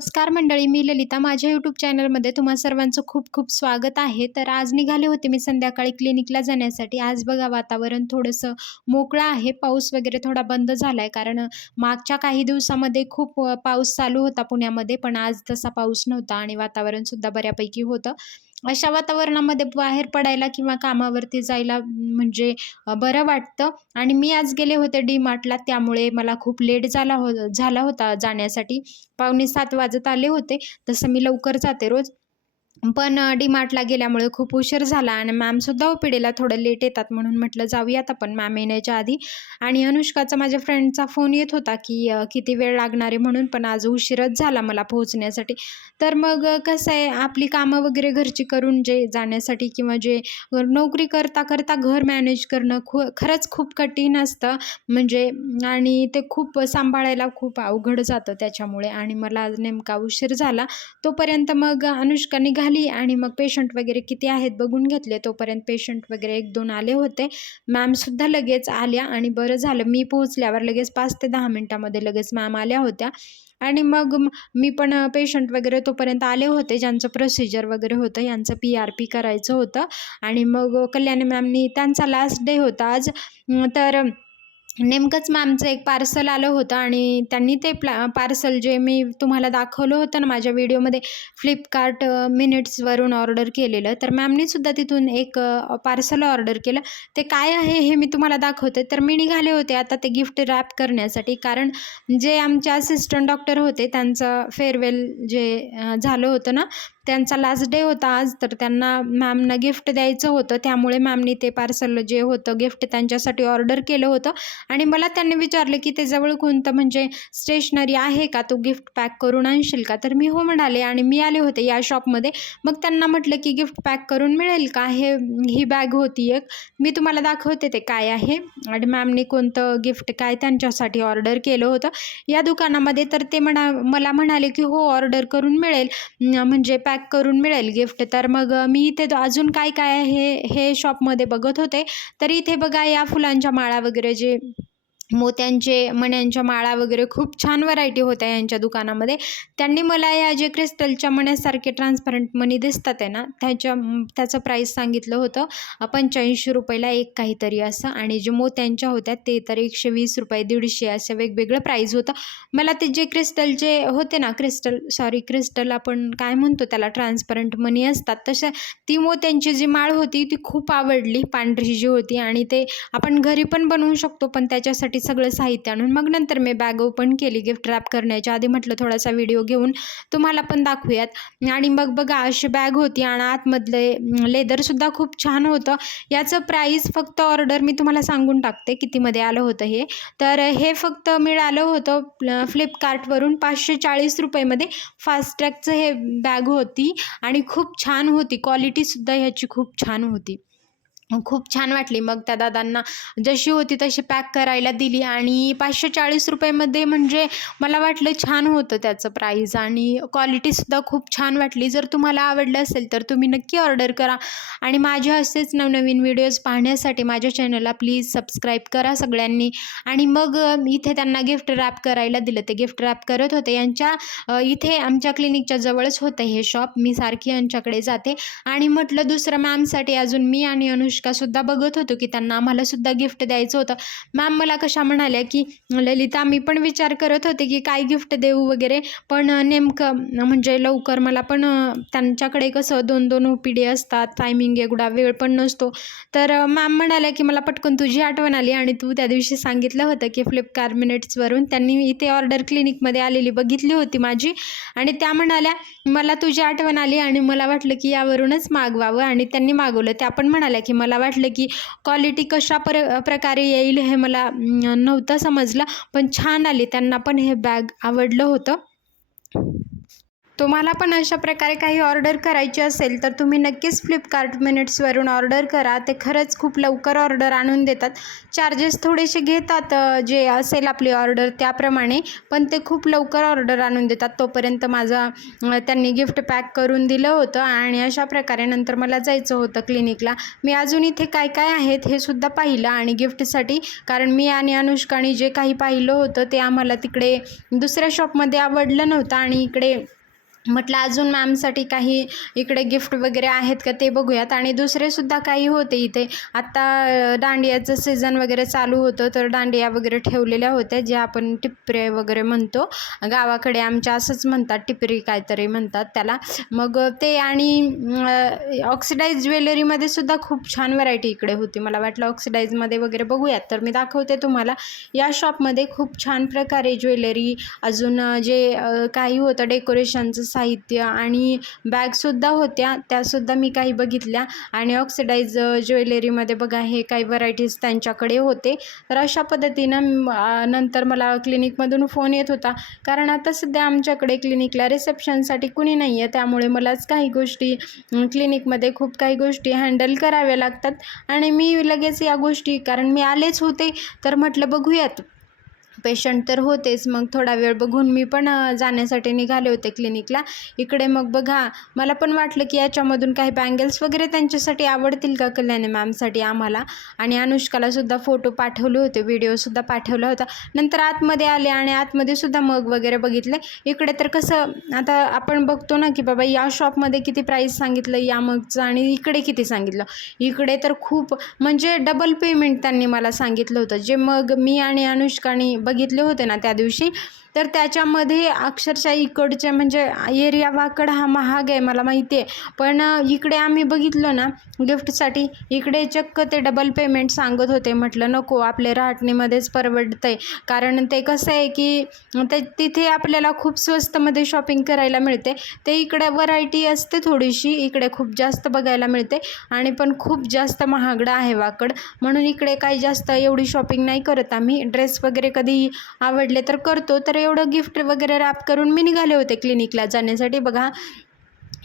नमस्कार मंडळी मी ललिता. माझ्या यूट्यूब चॅनलमध्ये तुम्हा सर्वांचं खूप खूप स्वागत आहे. तर आज निघाले होते मी संध्याकाळी क्लिनिकला जाण्यासाठी. आज बघा वातावरण थोडंसं मोकळं आहे. पाऊस वगैरे थोडा बंद झाला आहे कारण मागच्या काही दिवसामध्ये खूप पाऊस चालू होता पुण्यामध्ये पण आज तसा पाऊस नव्हता आणि वातावरणसुद्धा बऱ्यापैकी होतं. अशा वातावरणामध्ये बाहेर पडायला किंवा कामावरती जायला म्हणजे बरं वाटतं. आणि मी आज गेले होते डी मार्टला त्यामुळे मला खूप लेट झाला हो झाला होता जाण्यासाठी. पावणे सात वाजत आले होते. तसं मी लवकर जाते रोज. पण डी मार्टला गेल्यामुळे खूप उशीर झाला आणि मॅमसुद्धा ओपीडीला थोडं लेट येतात म्हणून म्हटलं जाऊयात आपण मॅम येण्याच्या आधी. आणि अनुष्काचा माझ्या फ्रेंडचा फोन येत होता की किती वेळ लागणार आहे? म्हणून पण आज उशीरच झाला मला पोहोचण्यासाठी. तर मग कसं आहे आपली कामं वगैरे घरची करून जे जाण्यासाठी किंवा जे नोकरी करता करता घर मॅनेज करणं खू खरंच खूप कठीण असतं. म्हणजे आणि ते खूप सांभाळायला खूप अवघड जातं त्याच्यामुळे आणि मला आज नेमका उशीर झाला. तोपर्यंत मग अनुष्का निघाली आणि मग पेशंट वगैरे किती आहेत बघून घेतले. तोपर्यंत पेशंट वगैरे एक दोन आले होते. मॅमसुद्धा लगेच आल्या आणि बरं झालं. मी पोहोचल्यावर लगेच पाच ते दहा मिनटामध्ये लगेच मॅम आल्या होत्या. आणि मग मी पण पेशंट वगैरे तोपर्यंत आले होते. ज्यांचं प्रोसिजर वगैरे होतं यांचं पी आर पी करायचं होतं. आणि मग कल्याणी मॅमनी त्यांचा लास्ट डे होता आज. तर नेमकंच मॅमचं एक पार्सल आलं होतं आणि त्यांनी ते प्ला पार्सल जे मी तुम्हाला दाखवलं होतं ना माझ्या व्हिडिओमध्ये फ्लिपकार्ट मिनिट्सवरून ऑर्डर केलेलं तर मॅमनीसुद्धा तिथून एक पार्सल ऑर्डर केलं. ते काय आहे हे मी तुम्हाला दाखवते. तर मी निघाले होते आता ते गिफ्ट रॅप करण्यासाठी कारण जे आमचे असिस्टंट डॉक्टर होते त्यांचं फेअरवेल जे झालं होतं ना त्यांचा लास्ट डे होता आज तर त्यांना मॅमनं गिफ्ट द्यायचं होतं. त्यामुळे मॅमनी ते पार्सल जे होतं गिफ्ट त्यांच्यासाठी ऑर्डर केलं होतं. आणि मला त्यांनी विचारलं की ते जवळ कोणतं म्हणजे स्टेशनरी आहे का? तू गिफ्ट पॅक करून आणशील का? तर मी हो म्हणाले आणि मी आले होते या शॉपमध्ये मग त्यांना म्हटलं की गिफ्ट पॅक करून मिळेल का? हे ही बॅग होती एक. मी तुम्हाला दाखवते ते काय आहे. आणि मॅमने कोणतं गिफ्ट काय त्यांच्यासाठी ऑर्डर केलं होतं. या दुकानामध्ये तर ते म्हणा मला म्हणाले की हो ऑर्डर करून मिळेल. म्हणजे पॅक करून मिळेल गिफ्ट तर मग मी इथे तो अजून काय काय आहे हे शॉपमध्ये बघत होते. तर इथे बघा या फुलांच्या माळा वगैरे जे मोत्यांचे मण्यांच्या माळा वगैरे खूप छान व्हरायटी होत्या यांच्या दुकानामध्ये. त्यांनी मला या जे क्रिस्टलच्या मण्यासारखे ट्रान्सपरंट मणी दिसतात आहे ना त्याच्या त्याचं प्राईस सांगितलं होतं. पंच्याऐंशी रुपयाला एक काहीतरी असं आणि जे मोत्यांच्या होत्या ते तर एकशे वीस रुपये दीडशे असं वेगवेगळं प्राईज होतं. मला ते जे क्रिस्टलचे होते ना क्रिस्टल सॉरी क्रिस्टल आपण काय म्हणतो त्याला ट्रान्सपरंट मनी असतात तशा ती मोत्यांची जी माळ होती ती खूप आवडली. पांढरी जी होती आणि ते आपण घरी पण बनवू शकतो पण त्याच्यासाठी सगळं साहित्य आणून मग नंतर मी बॅग ओपन केली गिफ्ट रॅप करण्याच्या आधी म्हटलं थोडासा व्हिडिओ घेऊन तुम्हाला पण दाखवूयात. आणि मग बघा अशी बॅग होती आणि आतमधले लेदरसुद्धा खूप छान होतं. याचं प्राईस फक्त ऑर्डर मी तुम्हाला सांगून टाकते कितीमध्ये आलं होतं हे. तर हे फक्त मिळालं होतं फ्लिपकार्टवरून पाचशे चाळीस रुपयेमध्ये. फास्टॅगचं हे बॅग होती आणि खूप छान होती. क्वालिटीसुद्धा ह्याची खूप छान होती. खूप छान वाटली. मग त्या दादांना जशी होती तशी पॅक करायला दिली आणि पाचशे चाळीस रुपयेमध्ये म्हणजे मला वाटलं छान होतं त्याचं प्राईज आणि क्वालिटीसुद्धा खूप छान वाटली. जर तुम्हाला आवडलं असेल तर तुम्ही नक्की ऑर्डर करा. आणि माझे असेच नवनवीन व्हिडिओज पाहण्यासाठी माझ्या चॅनलला प्लीज सबस्क्राईब करा सगळ्यांनी. आणि मग इथे त्यांना गिफ्ट रॅप करायला दिलं. ते गिफ्ट रॅप करत होते. यांच्या इथे आमच्या क्लिनिकच्या जवळच होतं हे शॉप मी सारखी यांच्याकडे जाते. आणि म्हटलं दुसरं मॅमसाठी अजून मी आणि अनुष अनुष्कासुद्धा बघत होतो की त्यांना आम्हाला सुद्धा गिफ्ट द्यायचं होतं. मॅम मला कशा म्हणाल्या की ललिता मी पण विचार करत होते की काय गिफ्ट देऊ वगैरे पण नेमकं म्हणजे लवकर मला पण त्यांच्याकडे कसं दोन दोन ओपीडी असतात टायमिंग एवढा वेळ पण नसतो. तर मॅम म्हणाल्या की मला पटकन तुझी आठवण आली आणि तू त्या दिवशी सांगितलं होतं की फ्लिपकार्ट मिनिट्सवरून त्यांनी इथे ऑर्डर क्लिनिकमध्ये आलेली बघितली होती माझी. आणि त्या म्हणाल्या मला तुझी आठवण आली आणि मला वाटलं की यावरूनच मागवावं आणि त्यांनी मागवलं. त्या पण म्हणाल्या की मला मला वाटलं की क्वालिटी कशा पर प्रकारे येईल हे मला नव्हतं समजलं. पण छान आली. त्यांना पण हे बॅग आवडलं होतं. तुम्हाला पण अशा प्रकारे काही ऑर्डर करायची असेल तर तुम्ही नक्कीच फ्लिपकार्ट मिनिट्सवरून ऑर्डर करा. ते खरंच खूप लवकर ऑर्डर आणून देतात. चार्जेस थोडेसे घेतात जे असेल आपली ऑर्डर त्याप्रमाणे पण ते खूप लवकर ऑर्डर आणून देतात. तोपर्यंत माझा त्यांनी गिफ्ट पॅक करून दिलं होतं आणि अशा प्रकारे नंतर मला जायचं होतं क्लिनिकला. मी अजून इथे काय काय आहेत हे सुद्धा पाहिलं आणि गिफ्टसाठी कारण मी आणि अनुष्काने जे काही पाहिलं होतं ते आम्हाला तिकडे दुसऱ्या शॉपमध्ये आवडलं नव्हतं आणि इकडे म्हटलं अजून मॅमसाठी काही इकडे गिफ्ट वगैरे आहेत का ते बघूयात. आणि दुसरेसुद्धा काही होते इथे. आत्ता दांडियाचं सीझन वगैरे चालू होतं तर दांडिया वगैरे ठेवलेल्या होत्या जे आपण टिपरे वगैरे म्हणतो. गावाकडे आमच्या असंच म्हणतात टिपरी काहीतरी म्हणतात त्याला. मग ते आणि ऑक्सिडाईज ज्वेलरीमध्ये सुद्धा खूप छान व्हरायटी इकडे होती. मला वाटलं ऑक्सिडाईजमध्ये वगैरे बघूयात. तर मी दाखवते तुम्हाला. या शॉपमध्ये खूप छान प्रकारे ज्वेलरी अजून जे काही होतं डेकोरेशनचं साहित्य आणि बॅगसुद्धा होत्या. त्यासुद्धा मी काही बघितल्या. आणि ऑक्सिडाईज ज्वेलरीमध्ये बघा हे काही व्हरायटीज त्यांच्याकडे होते. तर अशा पद्धतीनं नंतर मला क्लिनिकमधून फोन येत होता. कारण आता सध्या आमच्याकडे क्लिनिकला रिसेप्शनसाठी कुणी नाही आहे त्यामुळे मलाच काही गोष्टी क्लिनिकमध्ये खूप काही गोष्टी हँडल कराव्या लागतात. आणि मी लगेच या गोष्टी कारण मी आलेच होते. तर म्हटलं बघूयात. पेशंट तर होतेच. मग थोडा वेळ बघून मी पण जाण्यासाठी निघाले होते क्लिनिकला इकडे मग बघा मला पण वाटलं की याच्यामधून काही बँगल्स वगैरे त्यांच्यासाठी आवडतील का कल्याणी मॅमसाठी आम्हाला? आणि अनुष्कालासुद्धा फोटो पाठवले होते व्हिडिओसुद्धा पाठवला होता. नंतर आतमध्ये आले आणि आतमध्ये सुद्धा मग वगैरे बघितले. इकडे तर कसं आता आपण बघतो ना की बाबा या शॉपमध्ये किती प्राईस सांगितलं या मगचं आणि इकडे किती सांगितलं. इकडे तर खूप म्हणजे डबल पेमेंट त्यांनी मला सांगितलं होतं. जे मग मी आणि अनुष्काने बघितले होते ना त्या दिवशी. तर त्याच्यामध्ये अक्षरशः इकडचे म्हणजे एरिया वाकड हा महाग आहे मला माहिती आहे. पण इकडे आम्ही बघितलं ना गिफ्टसाठी इकडे चक्क ते डबल पेमेंट सांगत होते. म्हटलं नको आपले राहटणीमध्येच परवडतं आहे कारण ते कसं आहे की ते तिथे आपल्याला खूप स्वस्तमध्ये शॉपिंग करायला मिळते. ते इकडे व्हरायटी असते थोडीशी इकडे खूप जास्त बघायला मिळते. आणि पण खूप जास्त महागडं आहे वाकड. म्हणून इकडे काही जास्त एवढी शॉपिंग नाही करत आम्ही. ड्रेस वगैरे कधी आवडले तर करतो. तर एवढं गिफ्ट वगैरे रॅप करून मी निघाले होते क्लिनिकला जाण्यासाठी. बघा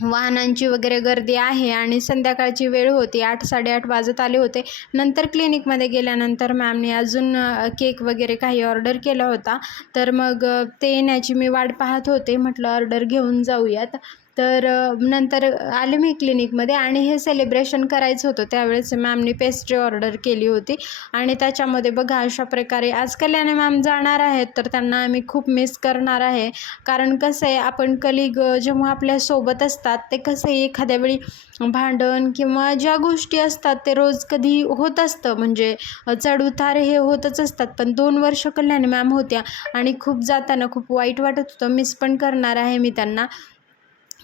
वाहनांची वगैरे गर्दी आहे आणि संध्याकाळची वेळ होती. आठ साडेआठ वाजत आले होते. नंतर क्लिनिकमध्ये गेल्यानंतर मॅमने अजून केक वगैरे काही ऑर्डर केला होता. तर मग ते येण्याची मी वाट पाहत होते. म्हटलं ऑर्डर घेऊन जाऊयात. तर नंतर आले मी क्लिनिकमध्ये आणि हे सेलिब्रेशन करायचं होतं. त्यावेळेस मॅमनी पेस्ट्री ऑर्डर केली होती आणि त्याच्यामध्ये बघा अशा प्रकारे आज कल्याणी मॅम जाणार आहेत तर त्यांना आम्ही खूप मिस करणार आहे. कारण कसं आहे आपण कलिग जेव्हा आपल्यासोबत असतात ते कसं आहे एखाद्या वेळी भांडण किंवा ज्या गोष्टी असतात ते रोज कधी होत असतं. म्हणजे चढउतार हे होतच असतात. पण दोन वर्ष कल्याणी मॅम होत्या आणि खूप जाताना खूप वाईट वाटत होतं. मिस पण करणार आहे मी त्यांना.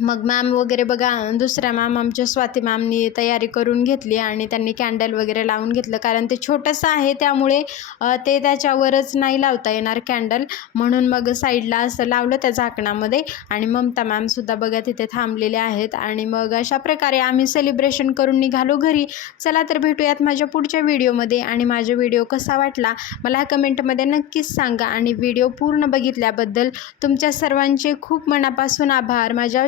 मग मॅम वगैरे बघा दुसऱ्या मॅम आमच्या स्वाती मॅमनी तयारी करून घेतली आणि त्यांनी कॅन्डल वगैरे लावून घेतलं. कारण ते छोटंसं आहे त्यामुळे ते त्याच्यावरच नाही लावता येणार कॅन्डल. म्हणून मग साईडला असं लावलं त्या झाकणामध्ये आणि ममता मॅमसुद्धा बघा तिथे थांबलेले आहेत. आणि मग अशा प्रकारे आम्ही सेलिब्रेशन करून निघालो घरी. चला तर भेटूयात माझ्या पुढच्या व्हिडिओमध्ये. आणि माझा व्हिडिओ कसा वाटला मला कमेंटमध्ये नक्कीच सांगा. आणि व्हिडिओ पूर्ण बघितल्याबद्दल तुमच्या सर्वांचे खूप मनापासून आभार. माझ्या